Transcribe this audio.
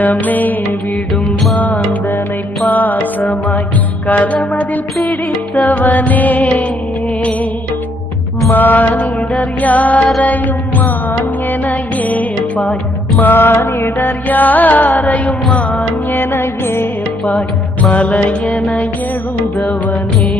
கரமே விடும் மாந்தனை பாசமாய் கரமதில் பிடித்தவனே மானிடர் யாரையும் மான் என ஏற்பாய் மானிடர் யாரையும் மான் என ஏற்பாய் மலையென எழுந்தவனே